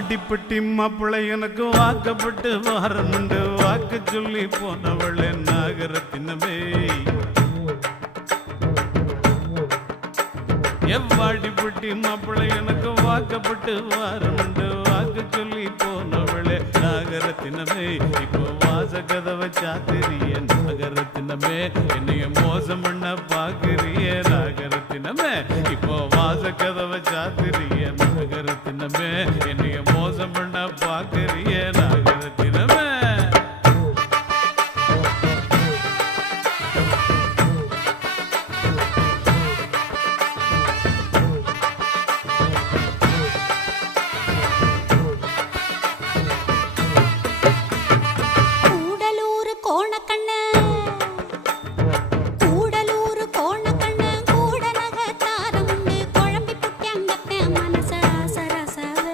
வாடிப்பட்டி மாப்பிள்ளை எனக்கு வாக்கப்பட்டு வாரமுண்டு வாக்கு சொல்லி போனவளே நாகரத்தினமே எவ்வாடிப்பட்டி மாப்பிள்ளை எனக்கு வாக்கப்பட்டு வாரமுண்டு வாக்கு சொல்லி போனவளே நாகரத்தினமே இப்போ வாச கதவை சாத்திரிய நாகரத்தினமே என்னைய மோசம் பண்ண பாக்குறிய நாகரத்தினமே இப்போ வாச கதவை சாத்திரிய நாகரத்தினமே என்னைய மோசம் பண்ண பாக்குற